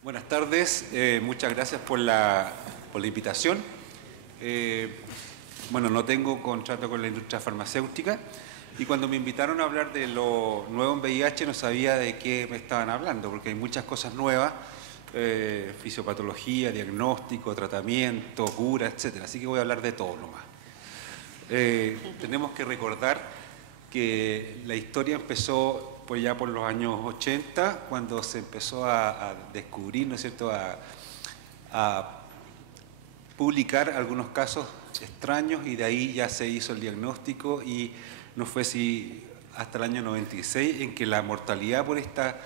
Buenas tardes, muchas gracias por la invitación. Bueno, no tengo contrato con la industria farmacéutica y cuando me invitaron a hablar de lo nuevo en VIH no sabía de qué me estaban hablando, porque hay muchas cosas nuevas, fisiopatología, diagnóstico, tratamiento, cura, etcétera. Así que voy a hablar de todo nomás. Tenemos que recordar que la historia empezó ya por los años 80, cuando se empezó a descubrir, ¿no es cierto?, a publicar algunos casos extraños, y de ahí ya se hizo el diagnóstico, y no fue si hasta el año 96 en que la mortalidad por esta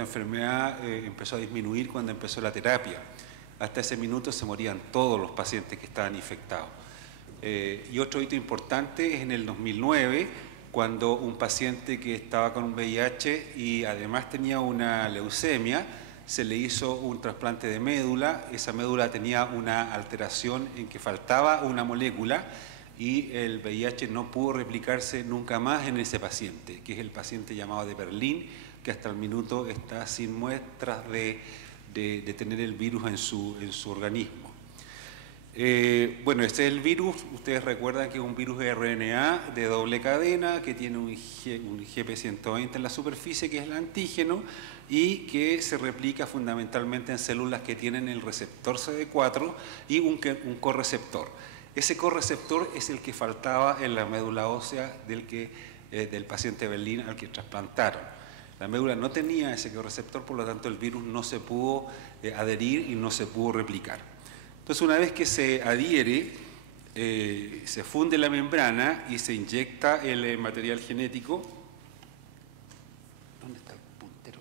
enfermedad empezó a disminuir cuando empezó la terapia. Hasta ese minuto se morían todos los pacientes que estaban infectados. Y otro hito importante es en el 2009, cuando un paciente que estaba con un VIH y además tenía una leucemia, se le hizo un trasplante de médula. Esa médula tenía una alteración en que faltaba una molécula y el VIH no pudo replicarse nunca más en ese paciente, que es el paciente llamado de Berlín, que hasta el minuto está sin muestras de tener el virus en su organismo. Bueno, este es el virus. Ustedes recuerdan que es un virus de RNA de doble cadena que tiene un GP120 en la superficie, que es el antígeno, y que se replica fundamentalmente en células que tienen el receptor CD4 y un correceptor. Ese correceptor es el que faltaba en la médula ósea del paciente Berlín al que trasplantaron. La médula no tenía ese correceptor, por lo tanto el virus no se pudo adherir y no se pudo replicar. Entonces, una vez que se adhiere, se funde la membrana y se inyecta el material genético. ¿Dónde está el puntero?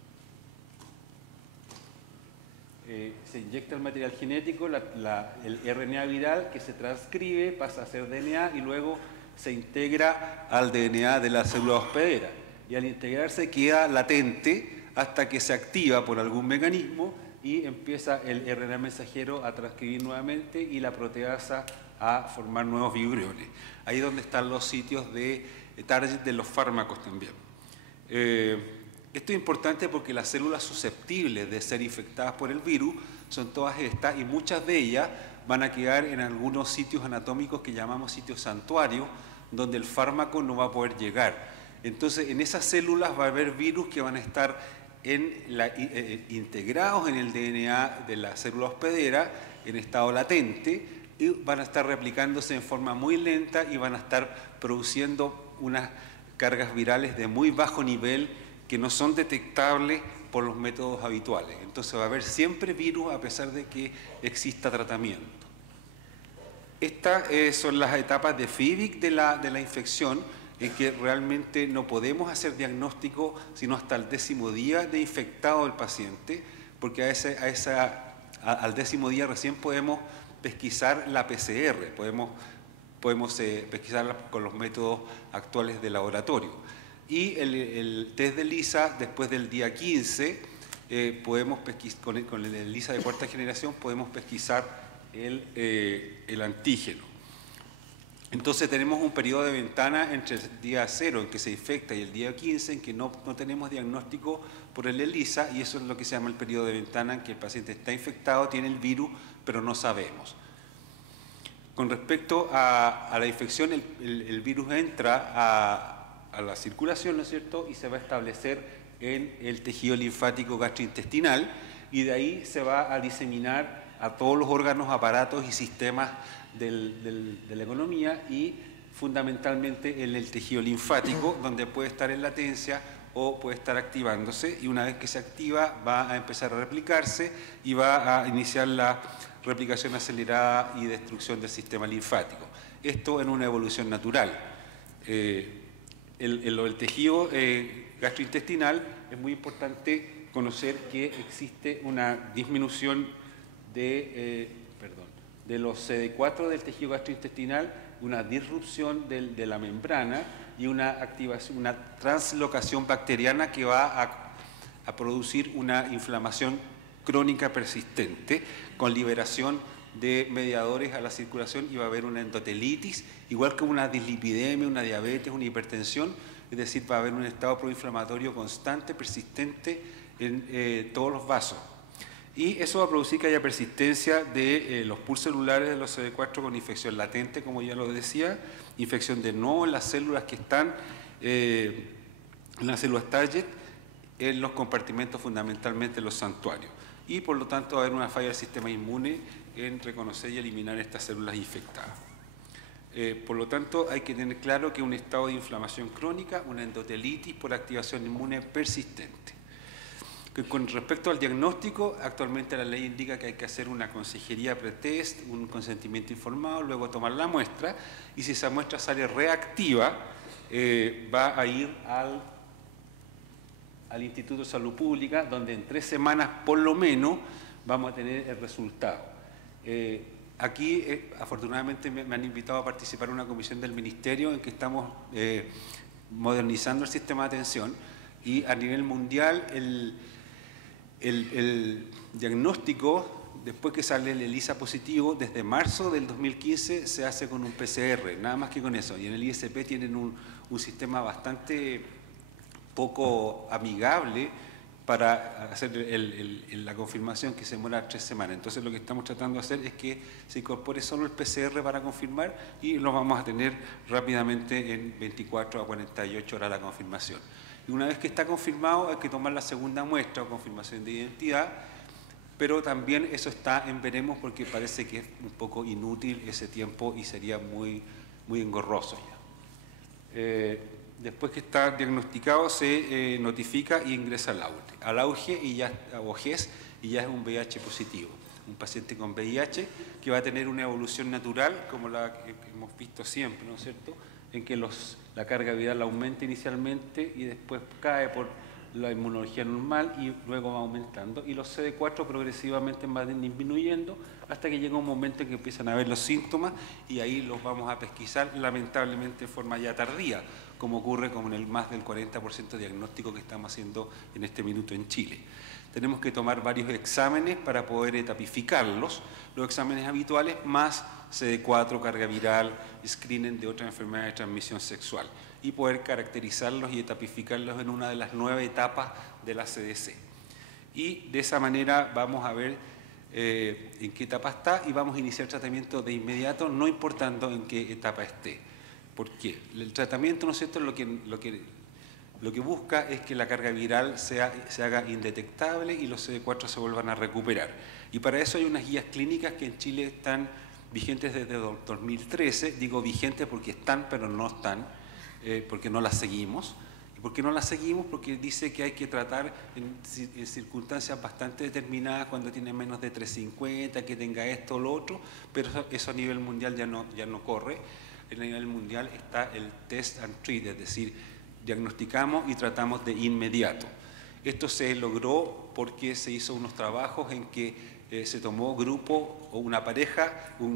Se inyecta el material genético, el RNA viral, que se transcribe, pasa a ser DNA y luego se integra al DNA de la célula hospedera. Y al integrarse queda latente hasta que se activa por algún mecanismo y empieza el RNA mensajero a transcribir nuevamente y la proteasa a formar nuevos vibriones. Ahí es donde están los sitios de target de los fármacos también. Esto es importante porque las células susceptibles de ser infectadas por el virus son todas estas, y muchas de ellas van a quedar en algunos sitios anatómicos que llamamos sitios santuarios, donde el fármaco no va a poder llegar. Entonces, en esas células va a haber virus que van a estar integrados en el DNA de la célula hospedera en estado latente, y van a estar replicándose en forma muy lenta y van a estar produciendo unas cargas virales de muy bajo nivel que no son detectables por los métodos habituales. Entonces va a haber siempre virus a pesar de que exista tratamiento. Estas son las etapas de FIVIC de la infección, en que realmente no podemos hacer diagnóstico sino hasta el 10º día de infectado del paciente, porque al 10º día recién podemos pesquisar la PCR, podemos pesquisarla con los métodos actuales de laboratorio. Y el test de ELISA, después del día 15, con el ELISA de cuarta generación podemos pesquisar el antígeno. Entonces tenemos un periodo de ventana entre el día 0 en que se infecta y el día 15 en que no tenemos diagnóstico por el ELISA, y eso es lo que se llama el periodo de ventana en que el paciente está infectado, tiene el virus, pero no sabemos. Con respecto a la infección, el virus entra a la circulación, ¿no es cierto?, y se va a establecer en el tejido linfático gastrointestinal, y de ahí se va a diseminar a todos los órganos, aparatos y sistemas de la economía, y fundamentalmente en el tejido linfático, donde puede estar en latencia o puede estar activándose, y una vez que se activa va a empezar a replicarse y va a iniciar la replicación acelerada y destrucción del sistema linfático. Esto en una evolución natural. El tejido gastrointestinal es muy importante conocer que existe una disminución de los CD4 del tejido gastrointestinal, una disrupción de la membrana y una activación, una translocación bacteriana que va a producir una inflamación crónica persistente con liberación de mediadores a la circulación, y va a haber una endotelitis, igual que una dislipidemia, una diabetes, una hipertensión, es decir, va a haber un estado proinflamatorio constante, persistente en todos los vasos. Y eso va a producir que haya persistencia de los pools celulares de los CD4 con infección latente, como ya lo decía, infección de nuevo en las células que están en las células target, en los compartimentos fundamentalmente los santuarios. Y por lo tanto va a haber una falla del sistema inmune en reconocer y eliminar estas células infectadas. Por lo tanto, hay que tener claro que un estado de inflamación crónica, una endotelitis por activación inmune persistente. Con respecto al diagnóstico, actualmente la ley indica que hay que hacer una consejería pretest, un consentimiento informado, luego tomar la muestra, y si esa muestra sale reactiva, va a ir al Instituto de Salud Pública, donde en 3 semanas por lo menos vamos a tener el resultado. Aquí, afortunadamente, me han invitado a participar en una comisión del Ministerio en que estamos modernizando el sistema de atención, y a nivel mundial el diagnóstico, después que sale el ELISA positivo, desde marzo del 2015 se hace con un PCR, nada más que con eso. Y en el ISP tienen un sistema bastante poco amigable para hacer la confirmación, que se demora 3 semanas. Entonces lo que estamos tratando de hacer es que se incorpore solo el PCR para confirmar, y lo vamos a tener rápidamente en 24 a 48 horas la confirmación. Y una vez que está confirmado, hay que tomar la segunda muestra o confirmación de identidad, pero también eso está en veremos, porque parece que es un poco inútil ese tiempo y sería muy engorroso ya. Después que está diagnosticado, se notifica y ingresa al AUGE y ya es un VIH positivo, un paciente con VIH que va a tener una evolución natural como la que hemos visto siempre, ¿no es cierto?, en que la carga viral aumenta inicialmente y después cae por la inmunología normal y luego va aumentando, y los CD4 progresivamente van disminuyendo hasta que llega un momento en que empiezan a ver los síntomas, y ahí los vamos a pesquisar lamentablemente de forma ya tardía, como ocurre con el más del 40% diagnóstico que estamos haciendo en este minuto en Chile. Tenemos que tomar varios exámenes para poder etapificarlos, los exámenes habituales más CD4, carga viral, screening de otras enfermedades de transmisión sexual, y poder caracterizarlos y etapificarlos en una de las 9 etapas de la CDC. Y de esa manera vamos a ver en qué etapa está, y vamos a iniciar tratamiento de inmediato, no importando en qué etapa esté. ¿Por qué? El tratamiento, ¿no es cierto?, lo que busca es que la carga viral se haga indetectable y los CD4 se vuelvan a recuperar. Y para eso hay unas guías clínicas que en Chile están vigentes desde 2013. Digo vigentes porque están, pero no están, porque no las seguimos. ¿Y por qué no las seguimos? Porque dice que hay que tratar en circunstancias bastante determinadas, cuando tiene menos de 350, que tenga esto o lo otro, pero eso a nivel mundial ya no corre. A nivel mundial está el test and treat, es decir, diagnosticamos y tratamos de inmediato. Esto se logró porque se hizo unos trabajos en que se tomó un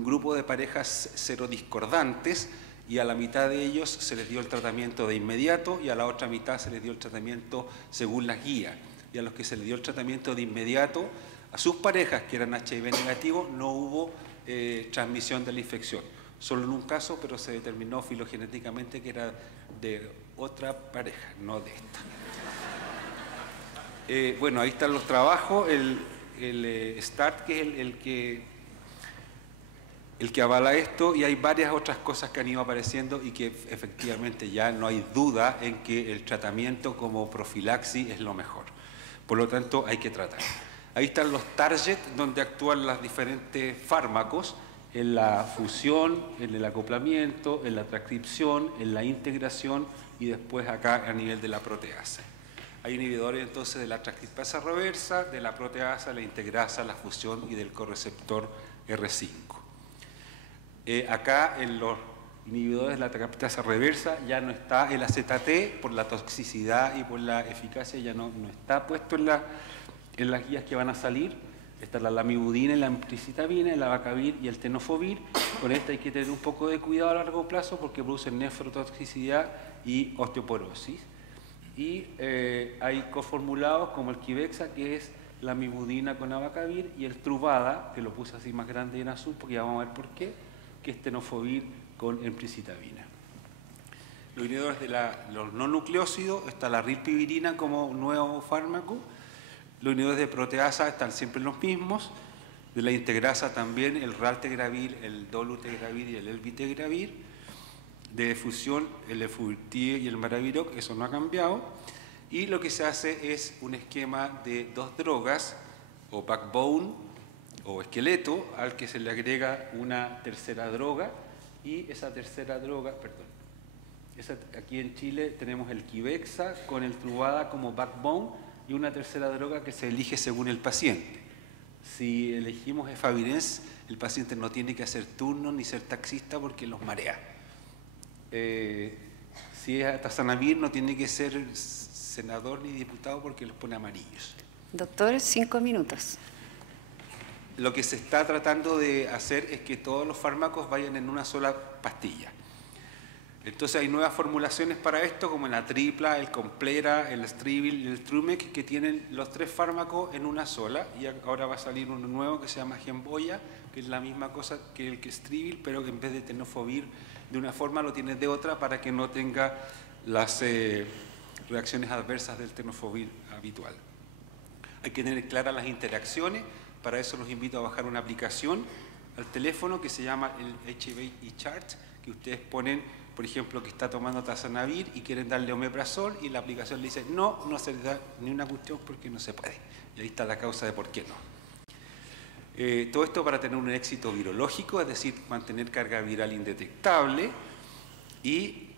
grupo de parejas serodiscordantes, y a la mitad de ellos se les dio el tratamiento de inmediato y a la otra mitad se les dio el tratamiento según las guías. Y a los que se les dio el tratamiento de inmediato, a sus parejas que eran HIV negativo, no hubo transmisión de la infección. Solo en un caso, pero se determinó filogenéticamente que era de otra pareja, no de esta. Bueno, ahí están los trabajos, el START, que es el que avala esto, y hay varias otras cosas que han ido apareciendo y que efectivamente ya no hay duda en que el tratamiento como profilaxis es lo mejor. Por lo tanto, hay que tratar. Ahí están los targets donde actúan los diferentes fármacos, en la fusión, en el acoplamiento, en la transcripción, en la integración, y después acá a nivel de la proteasa. Hay inhibidores entonces de la transcriptasa reversa, de la proteasa, la integrasa, la fusión y del correceptor R5. Acá en los inhibidores de la transcriptasa reversa ya no está el AZT, por la toxicidad y por la eficacia ya no está puesto en las guías que van a salir. Está la lamivudina, la ampicilina, el abacavir y el tenofovir. Con esta hay que tener un poco de cuidado a largo plazo porque producen nefrotoxicidad y osteoporosis. Y hay coformulados como el Quivexa, que es la lamivudina con abacavir, y el Truvada, que lo puse así más grande en azul porque ya vamos a ver por qué, que es tenofovir con emtricitabina. Los inhibidores de los no nucleócidos, está la rilpivirina como nuevo fármaco, Los inhibidores de proteasa están siempre los mismos. De la integrasa también el raltegravir, el dolutegravir y el elvitegravir. De fusión el efrutinib y el maraviroc, eso no ha cambiado. Y lo que se hace es un esquema de 2 drogas, o backbone, o esqueleto, al que se le agrega una tercera droga, y esa tercera droga, aquí en Chile tenemos el Qibexa con el Truvada como backbone, y una tercera droga que se elige según el paciente. Si elegimos efavirenz, el paciente no tiene que hacer turno ni ser taxista porque los marea. Si es atazanavir, no tiene que ser senador ni diputado porque los pone amarillos. Doctor, 5 minutos. Lo que se está tratando de hacer es que todos los fármacos vayan en una sola pastilla. Entonces hay nuevas formulaciones para esto, como la tripla, el Complera, el Strivil y el Trumec, que tienen los 3 fármacos en una sola, y ahora va a salir uno nuevo que se llama Genboya, que es la misma cosa que el que Strivil, pero que en vez de tenofovir de una forma lo tiene de otra para que no tenga las reacciones adversas del tenofovir habitual. Hay que tener claras las interacciones, para eso los invito a bajar una aplicación al teléfono que se llama el HIV eChart, que ustedes ponen, por ejemplo, que está tomando tazanavir y quieren darle omeprazol y la aplicación le dice no se le da ni una cuestión porque no se puede. Y ahí está la causa de por qué no. Todo esto para tener un éxito virológico, es decir, mantener carga viral indetectable y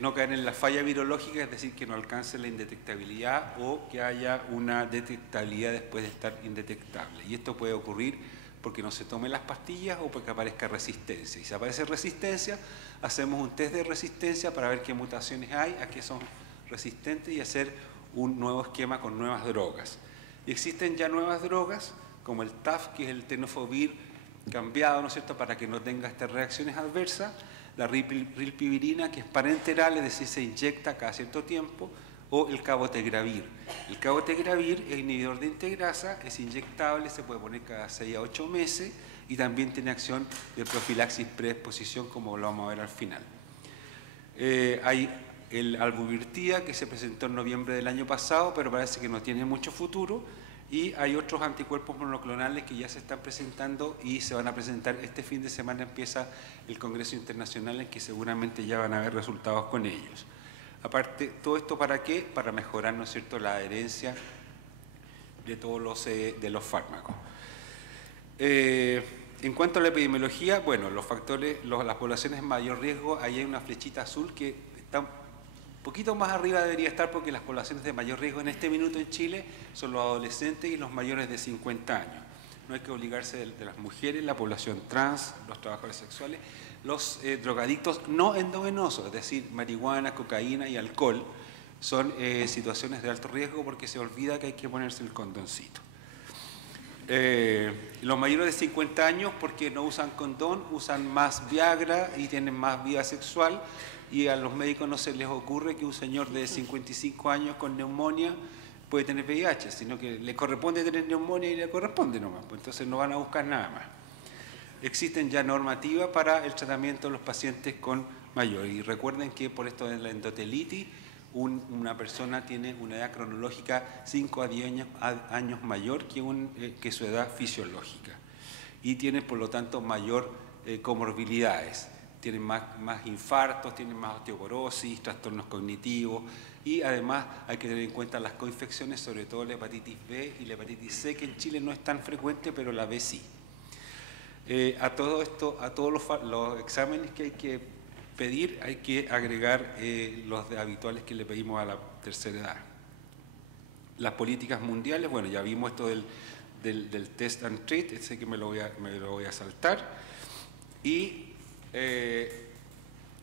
no caer en la falla virológica, es decir, que no alcance la indetectabilidad o que haya una detectabilidad después de estar indetectable. Y esto puede ocurrir porque no se tomen las pastillas o porque aparezca resistencia. Y si aparece resistencia, hacemos un test de resistencia para ver qué mutaciones hay, a qué son resistentes y hacer un nuevo esquema con nuevas drogas. Y existen ya nuevas drogas, como el TAF, que es el tenofovir cambiado, ¿no es cierto?, para que no tenga estas reacciones adversas, la rilpivirina, que es parenteral, es decir, se inyecta cada cierto tiempo, o el cabotegravir. El cabotegravir es inhibidor de integrasa, es inyectable, se puede poner cada 6 a 8 meses y también tiene acción de profilaxis preexposición, como lo vamos a ver al final. Hay el albuvirtida, que se presentó en noviembre del año pasado, pero parece que no tiene mucho futuro, y hay otros anticuerpos monoclonales que ya se están presentando y se van a presentar este fin de semana. Empieza el Congreso Internacional en que seguramente ya van a haber resultados con ellos. Aparte, ¿todo esto para qué? Para mejorar, ¿no es cierto?, la adherencia de todos los fármacos. En cuanto a la epidemiología, bueno, los factores, las poblaciones de mayor riesgo, ahí hay una flechita azul que está un poquito más arriba, debería estar, porque las poblaciones de mayor riesgo en este minuto en Chile son los adolescentes y los mayores de 50 años. No hay que obligarse de las mujeres, la población trans, los trabajadores sexuales, los drogadictos no endovenosos, es decir, marihuana, cocaína y alcohol, son situaciones de alto riesgo porque se olvida que hay que ponerse el condoncito. Los mayores de 50 años, porque no usan condón, usan más Viagra y tienen más vida sexual, y a los médicos no se les ocurre que un señor de 55 años con neumonía puede tener VIH, sino que le corresponde tener neumonía y le corresponde nomás, pues entonces no van a buscar nada más. Existen ya normativas para el tratamiento de los pacientes con mayor, y recuerden que por esto de la endotelitis, una persona tiene una edad cronológica 5 a 10 años mayor que su edad fisiológica, y tiene por lo tanto mayor comorbilidades, tienen más infartos, tienen más osteoporosis, trastornos cognitivos, y además hay que tener en cuenta las coinfecciones, sobre todo la hepatitis B y la hepatitis C, que en Chile no es tan frecuente, pero la B sí. A todo esto, a todos los exámenes que hay que pedir, hay que agregar los habituales que le pedimos a la tercera edad. Las políticas mundiales, bueno, ya vimos esto del test and treat, sé que me lo voy a saltar. Y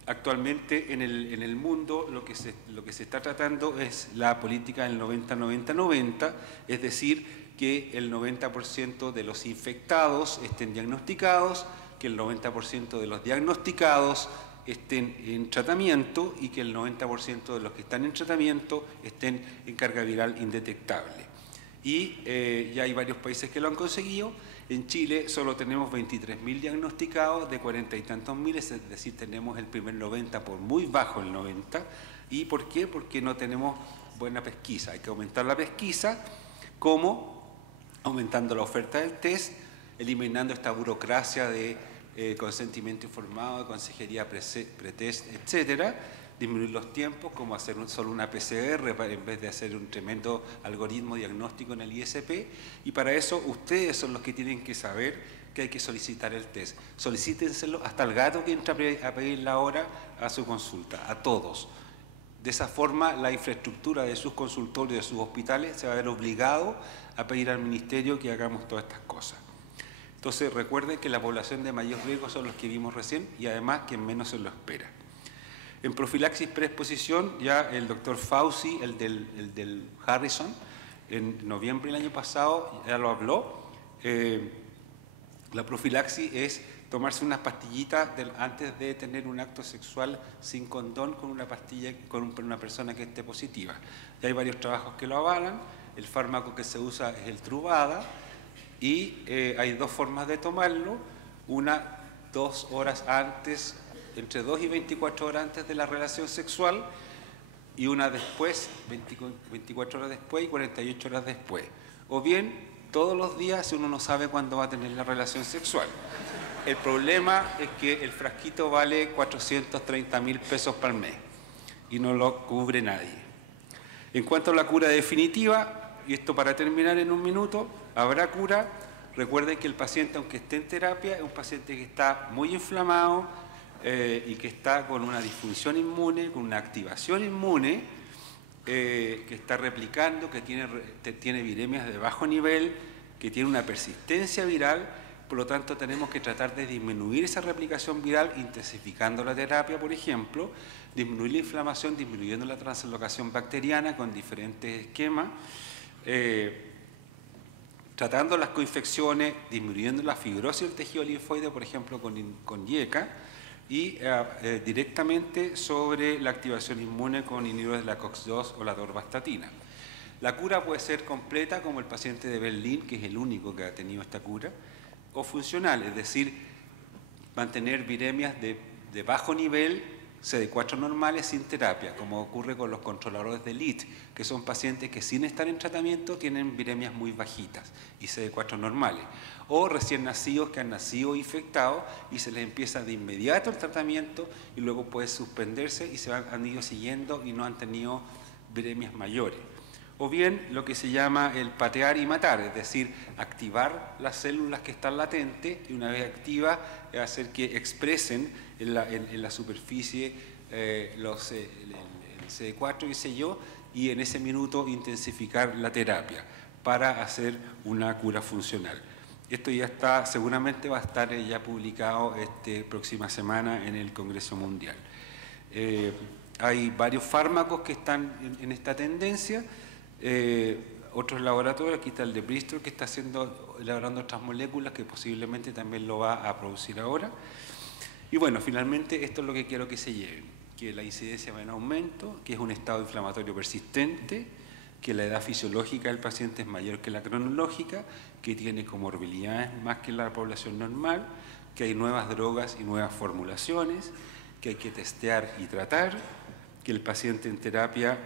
actualmente en el mundo lo que se está tratando es la política del 90-90-90, es decir, que el 90% de los infectados estén diagnosticados, que el 90% de los diagnosticados estén en tratamiento y que el 90% de los que están en tratamiento estén en carga viral indetectable. Y ya hay varios países que lo han conseguido. En Chile solo tenemos 23.000 diagnosticados de 40 y tantos miles, es decir, tenemos el primer 90 por muy bajo el 90. ¿Y por qué? Porque no tenemos buena pesquisa. Hay que aumentar la pesquisa ¿Cómo? Aumentando la oferta del test, eliminando esta burocracia de consentimiento informado, de consejería pretest, etcétera, disminuir los tiempos, como hacer solo una PCR en vez de hacer un tremendo algoritmo diagnóstico en el ISP, y para eso ustedes son los que tienen que saber que hay que solicitar el test. Solicítenselo hasta el gato que entra a pedir la hora a su consulta, a todos. De esa forma, la infraestructura de sus consultorios, de sus hospitales, se va a ver obligado a pedir al Ministerio que hagamos todas estas cosas. Entonces, recuerden que la población de mayor riesgo son los que vimos recién y además quien menos se lo espera. En profilaxis preexposición, ya el doctor Fauci, el del Harrison, en noviembre del año pasado ya lo habló. La profilaxis es tomarse unas pastillitas antes de tener un acto sexual sin condón con una pastilla, con una persona que esté positiva. Ya hay varios trabajos que lo avalan. El fármaco que se usa es el Truvada y hay dos formas de tomarlo. Una, 2 horas antes, entre 2 y 24 horas antes de la relación sexual, y una después, 24 horas después y 48 horas después. O bien, todos los días si uno no sabe cuándo va a tener la relación sexual. El problema es que el frasquito vale 430.000 pesos por mes y no lo cubre nadie. En cuanto a la cura definitiva, y esto para terminar en un minuto, habrá cura. Recuerden que el paciente, aunque esté en terapia, es un paciente que está muy inflamado y que está con una disfunción inmune, con una activación inmune, que está replicando, que tiene viremias de bajo nivel, que tiene una persistencia viral. Por lo tanto, tenemos que tratar de disminuir esa replicación viral intensificando la terapia, por ejemplo, disminuir la inflamación, disminuyendo la translocación bacteriana con diferentes esquemas, tratando las coinfecciones, disminuyendo la fibrosis del tejido linfoide, por ejemplo, con IECA, y directamente sobre la activación inmune con inhibidores de la COX-2 o la atorvastatina. La cura puede ser completa, como el paciente de Berlín, que es el único que ha tenido esta cura, o funcional, es decir, mantener viremias de bajo nivel, CD4 normales sin terapia, como ocurre con los controladores de LIT, que son pacientes que sin estar en tratamiento tienen viremias muy bajitas y CD4 normales, o recién nacidos que han nacido infectados y se les empieza de inmediato el tratamiento y luego puede suspenderse y han ido siguiendo y no han tenido viremias mayores. O bien lo que se llama el patear y matar, es decir, activar las células que están latentes y una vez activas hacer que expresen en la superficie el CD4, qué sé yo, y en ese minuto intensificar la terapia para hacer una cura funcional. Esto ya está, seguramente va a estar ya publicado próxima semana en el Congreso Mundial. Hay varios fármacos que están en esta tendencia. Otros laboratorios, aquí está el de Bristol que está elaborando otras moléculas que posiblemente también lo va a producir ahora. Y bueno, finalmente esto es lo que quiero que se lleven, que la incidencia va en aumento, que es un estado inflamatorio persistente, que la edad fisiológica del paciente es mayor que la cronológica, que tiene comorbilidades más que la población normal, que hay nuevas drogas y nuevas formulaciones, que hay que testear y tratar, que el paciente en terapia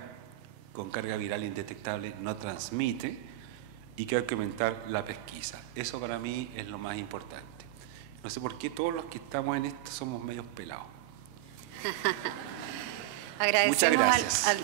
con carga viral indetectable no transmite y que hay que aumentar la pesquisa. Eso para mí es lo más importante. No sé por qué todos los que estamos en esto somos medios pelados. Agradecemos Muchas gracias.